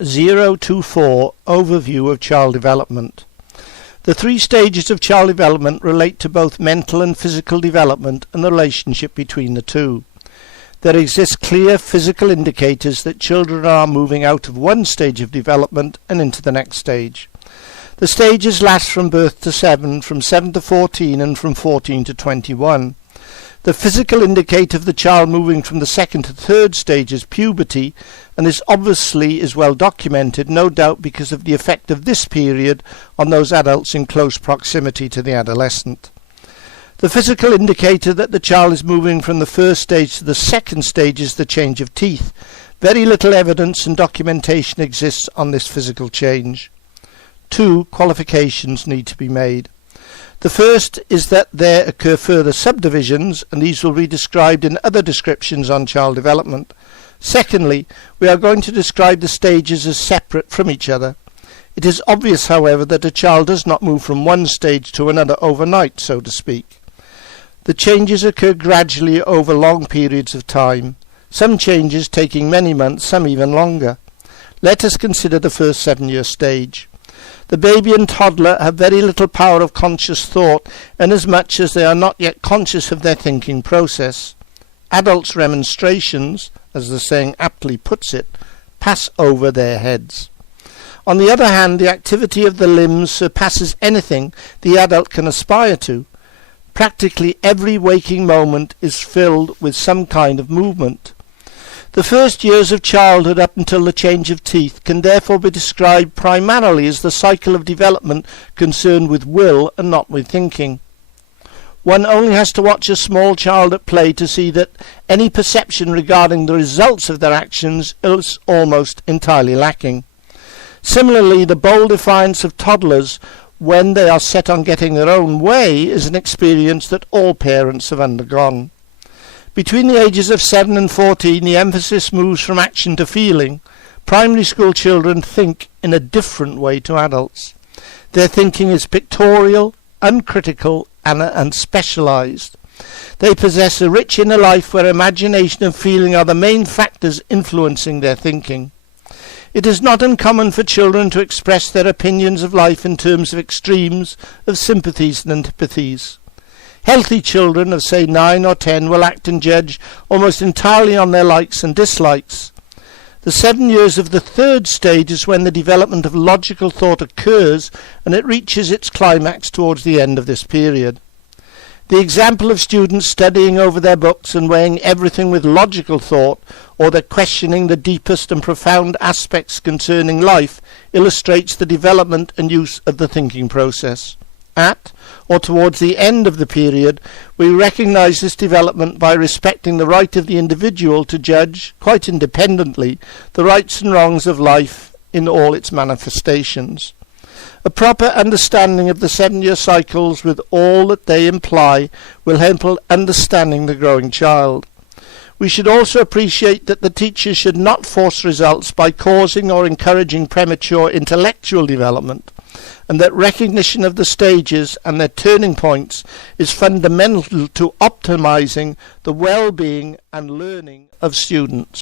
024 Overview of Child Development. The three stages of child development relate to both mental and physical development and the relationship between the two. There exist clear physical indicators that children are moving out of one stage of development and into the next stage. The stages last from birth to 7, from 7 to 14 and from 14 to 21. The physical indicator of the child moving from the second to third stage is puberty, and this obviously is well documented, no doubt because of the effect of this period on those adults in close proximity to the adolescent. The physical indicator that the child is moving from the first stage to the second stage is the change of teeth. Very little evidence and documentation exists on this physical change. 2 qualifications need to be made. The first is that there occur further subdivisions, and these will be described in other descriptions on child development. Secondly, we are going to describe the stages as separate from each other. It is obvious, however, that a child does not move from one stage to another overnight, so to speak. The changes occur gradually over long periods of time, some changes taking many months, some even longer. Let us consider the first 7-year stage. The baby and toddler have very little power of conscious thought, inasmuch as they are not yet conscious of their thinking process. Adults' remonstrations, as the saying aptly puts it, pass over their heads. On the other hand, the activity of the limbs surpasses anything the adult can aspire to. Practically every waking moment is filled with some kind of movement. The first years of childhood up until the change of teeth can therefore be described primarily as the cycle of development concerned with will and not with thinking. One only has to watch a small child at play to see that any perception regarding the results of their actions is almost entirely lacking. Similarly, the bold defiance of toddlers when they are set on getting their own way is an experience that all parents have undergone. Between the ages of 7 and 14, the emphasis moves from action to feeling. Primary school children think in a different way to adults. Their thinking is pictorial, uncritical, and unspecialized. They possess a rich inner life where imagination and feeling are the main factors influencing their thinking. It is not uncommon for children to express their opinions of life in terms of extremes, of sympathies and antipathies. Healthy children of, say, 9 or 10 will act and judge almost entirely on their likes and dislikes. The 7 years of the third stage is when the development of logical thought occurs, and it reaches its climax towards the end of this period. The example of students studying over their books and weighing everything with logical thought, or their questioning the deepest and profound aspects concerning life, illustrates the development and use of the thinking process. At, or towards the end of the period, we recognise this development by respecting the right of the individual to judge, quite independently, the rights and wrongs of life in all its manifestations. A proper understanding of the 7-year cycles with all that they imply will help understanding the growing child. We should also appreciate that the teacher should not force results by causing or encouraging premature intellectual development, and that recognition of the stages and their turning points is fundamental to optimizing the well-being and learning of students.